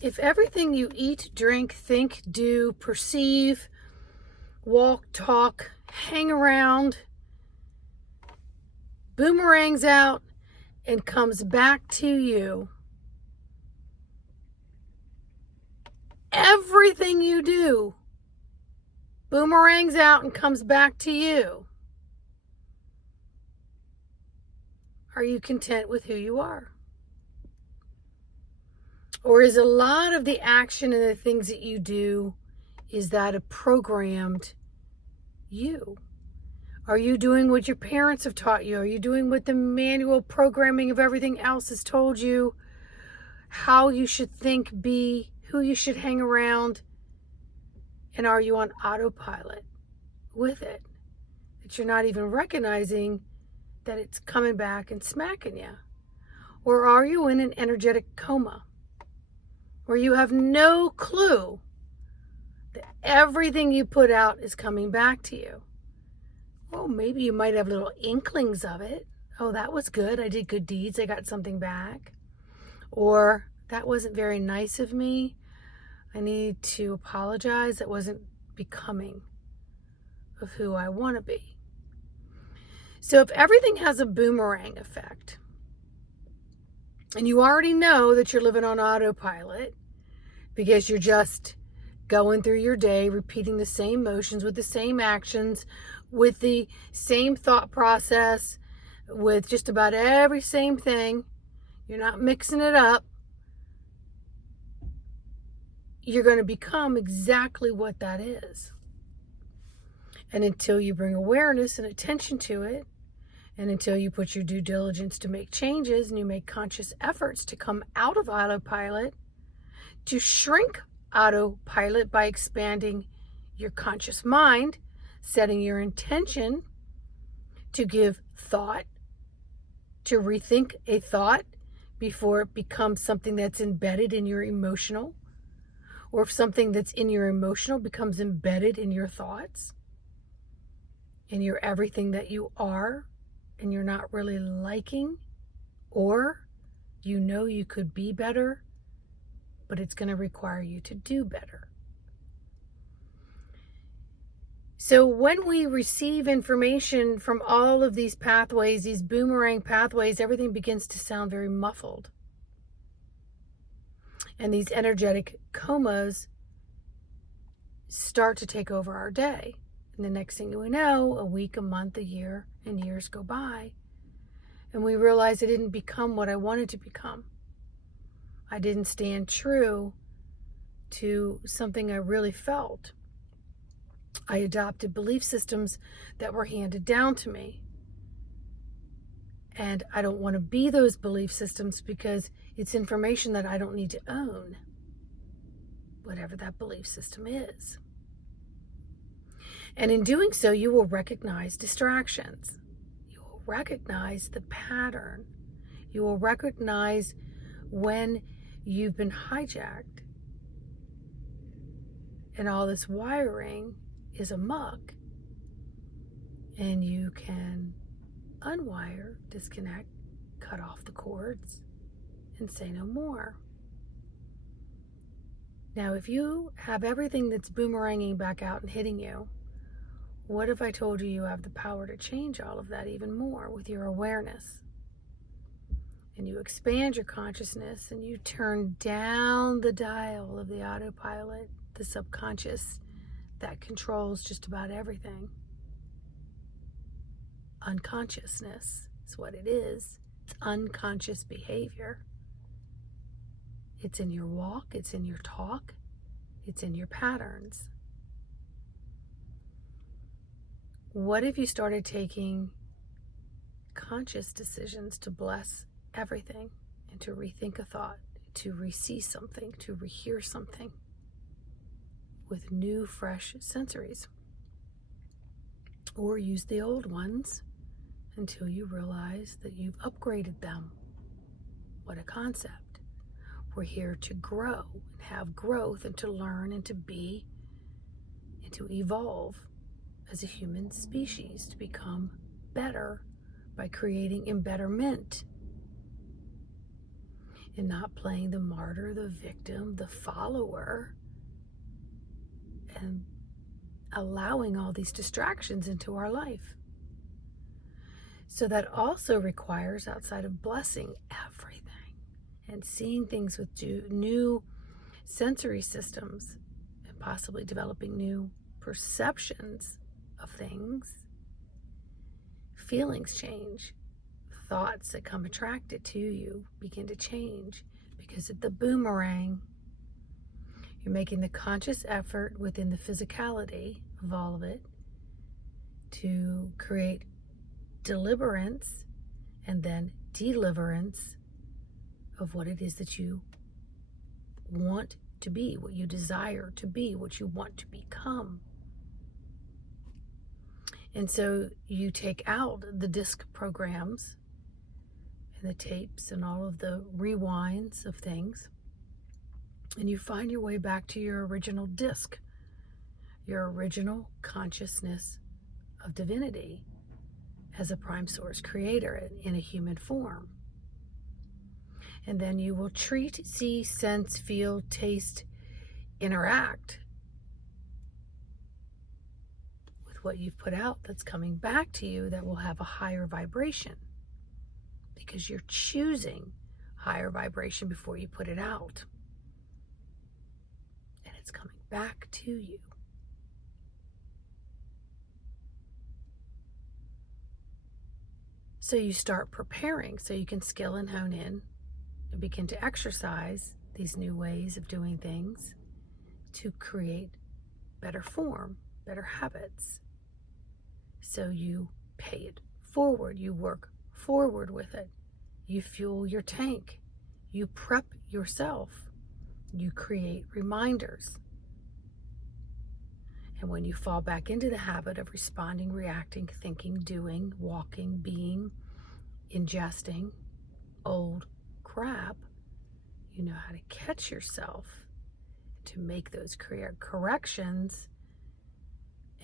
If everything you eat, drink, think, do, perceive, walk, talk, hang around, boomerangs out and comes back to you, everything you do boomerangs out and comes back to you, are you content with who you are? Or is a lot of the action and the things that you do, is that a programmed you? Are you doing what your parents have taught you? Are you doing what the manual programming of everything else has told you? How you should think, be, who you should hang around? And are you on autopilot with it? That you're not even recognizing that it's coming back and smacking you? Or are you in an energetic coma where you have no clue that everything you put out is coming back to you? Oh, maybe you might have little inklings of it. Oh, that was good. I did good deeds. I got something back. Or that wasn't very nice of me. I need to apologize. That wasn't becoming of who I want to be. So if everything has a boomerang effect, and you already know that you're living on autopilot because you're just going through your day, repeating the same motions with the same actions, with the same thought process, with just about every same thing, you're not mixing it up, you're going to become exactly what that is. And until you bring awareness and attention to it, and until you put your due diligence to make changes and you make conscious efforts to come out of autopilot, to shrink autopilot by expanding your conscious mind, setting your intention to give thought, to rethink a thought before it becomes something that's embedded in your emotional, or if something that's in your emotional becomes embedded in your thoughts, in your everything that you are, and you're not really liking, or you know you could be better, but it's going to require you to do better. So when we receive information from all of these pathways, these boomerang pathways, everything begins to sound very muffled. And these energetic comas start to take over our day. And the next thing we know, a week, a month, a year, and years go by. And we realize I didn't become what I wanted to become. I didn't stand true to something I really felt. I adopted belief systems that were handed down to me. And I don't want to be those belief systems because it's information that I don't need to own, whatever that belief system is. And in doing so, you will recognize distractions. You will recognize the pattern. You will recognize when you've been hijacked and all this wiring is amok, and you can unwire, disconnect, cut off the cords, and say no more. Now, if you have everything that's boomeranging back out and hitting you, what if I told you you have the power to change all of that even more with your awareness? And you expand your consciousness and you turn down the dial of the autopilot, the subconscious that controls just about everything. Unconsciousness is what it is. It's unconscious behavior. It's in your walk, it's in your talk, it's in your patterns. What if you started taking conscious decisions to bless everything and to rethink a thought, to re-see something, to rehear something with new, fresh sensories? Or use the old ones until you realize that you've upgraded them. What a concept. We're here to grow and have growth and to learn and to be and to evolve as a human species, to become better by creating embetterment. and not playing the martyr, the victim, the follower, and allowing all these distractions into our life. So that also requires, outside of blessing everything and seeing things with new sensory systems and possibly developing new perceptions of things, feelings change. Thoughts that come attracted to you begin to change because of the boomerang. You're making the conscious effort within the physicality of all of it to create deliverance and then deliverance of what it is that you want to be, what you desire to be, what you want to become. And so you take out the disc programs and the tapes and all of the rewinds of things, and you find your way back to your original disc, your original consciousness of divinity as a prime source creator in a human form. And then you will treat, see, sense, feel, taste, interact with what you've put out that's coming back to you that will have a higher vibration, because you're choosing higher vibration before you put it out. And it's coming back to you. So you start preparing so you can skill and hone in and begin to exercise these new ways of doing things to create better form, better habits. So you pay it forward, you work forward with it, you fuel your tank, you prep yourself, you create reminders. And when you fall back into the habit of responding, reacting, thinking, doing, walking, being, ingesting old crap, you know how to catch yourself, to make those corrections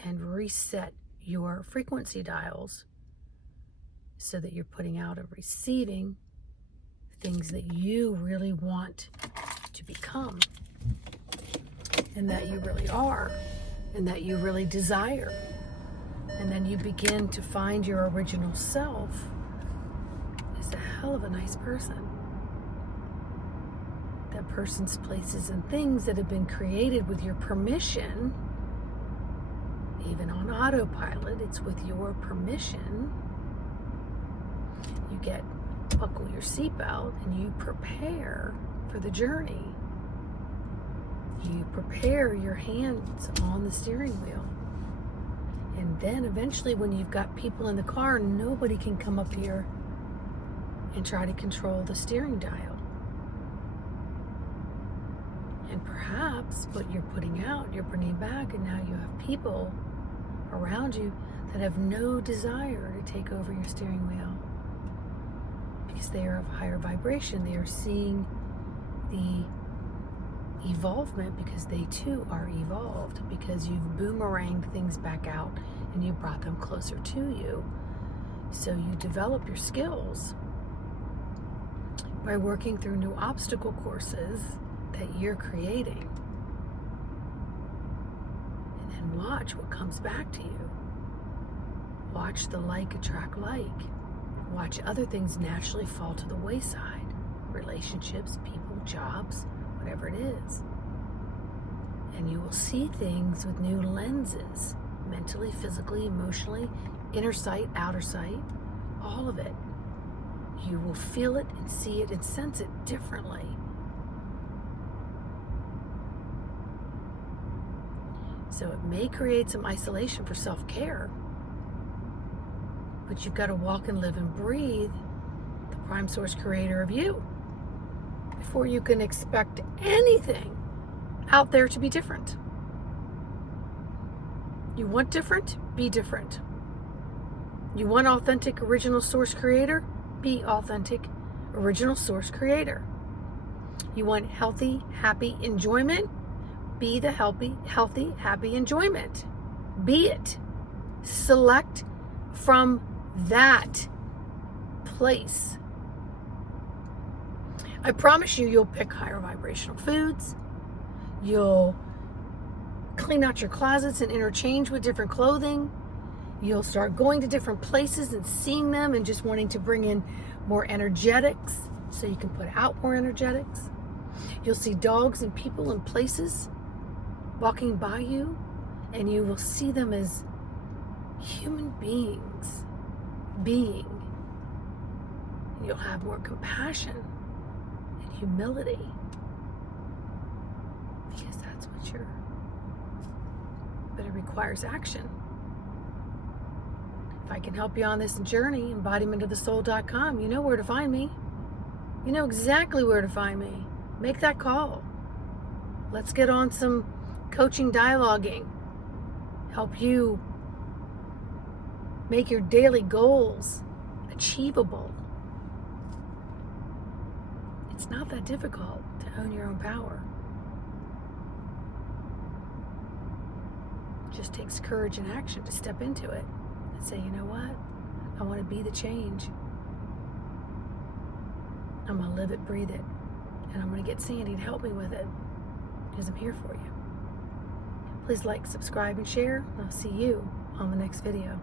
and reset your frequency dials so that you're putting out and receiving things that you really want to become, and that you really are, and that you really desire. And then you begin to find your original self is a hell of a nice person. That person's places and things that have been created with your permission, even on autopilot, it's with your permission. You buckle your seatbelt and you prepare for the journey. You prepare your hands on the steering wheel. And then eventually, when you've got people in the car, nobody can come up here and try to control the steering dial. And perhaps what you're putting out, you're bringing back, and now you have people around you that have no desire to take over your steering wheel, because they are of higher vibration. They are seeing the evolvement because they too are evolved, because you've boomeranged things back out and you brought them closer to you. So you develop your skills by working through new obstacle courses that you're creating. And then watch what comes back to you. Watch the like attract like. Watch other things naturally fall to the wayside. Relationships, people, jobs, whatever it is. And you will see things with new lenses, mentally, physically, emotionally, inner sight, outer sight, all of it. You will feel it and see it and sense it differently. So it may create some isolation for self-care, but you've got to walk and live and breathe the prime source creator of you before you can expect anything out there to be different. You want different? Be different. You want authentic original source creator? Be authentic original source creator. You want healthy, happy enjoyment? Be the healthy, happy enjoyment. Be it. Select from that place. I promise you, you'll pick higher vibrational foods. You'll clean out your closets and interchange with different clothing. You'll start going to different places and seeing them and just wanting to bring in more energetics so you can put out more energetics. You'll see dogs and people and places walking by you, and you will see them as human beings being. And you'll have more compassion and humility, because that's what you're, but it requires action. If I can help you on this journey, embodimentofthesoul.com, you know where to find me. You know exactly where to find me. Make that call. Let's get on some coaching dialoguing. Help you make your daily goals achievable. It's not that difficult to own your own power. It just takes courage and action to step into it and say, you know what? I want to be the change. I'm going to live it, breathe it. And I'm going to get Sandy to help me with it, because I'm here for you. Please like, subscribe, and share. And I'll see you on the next video.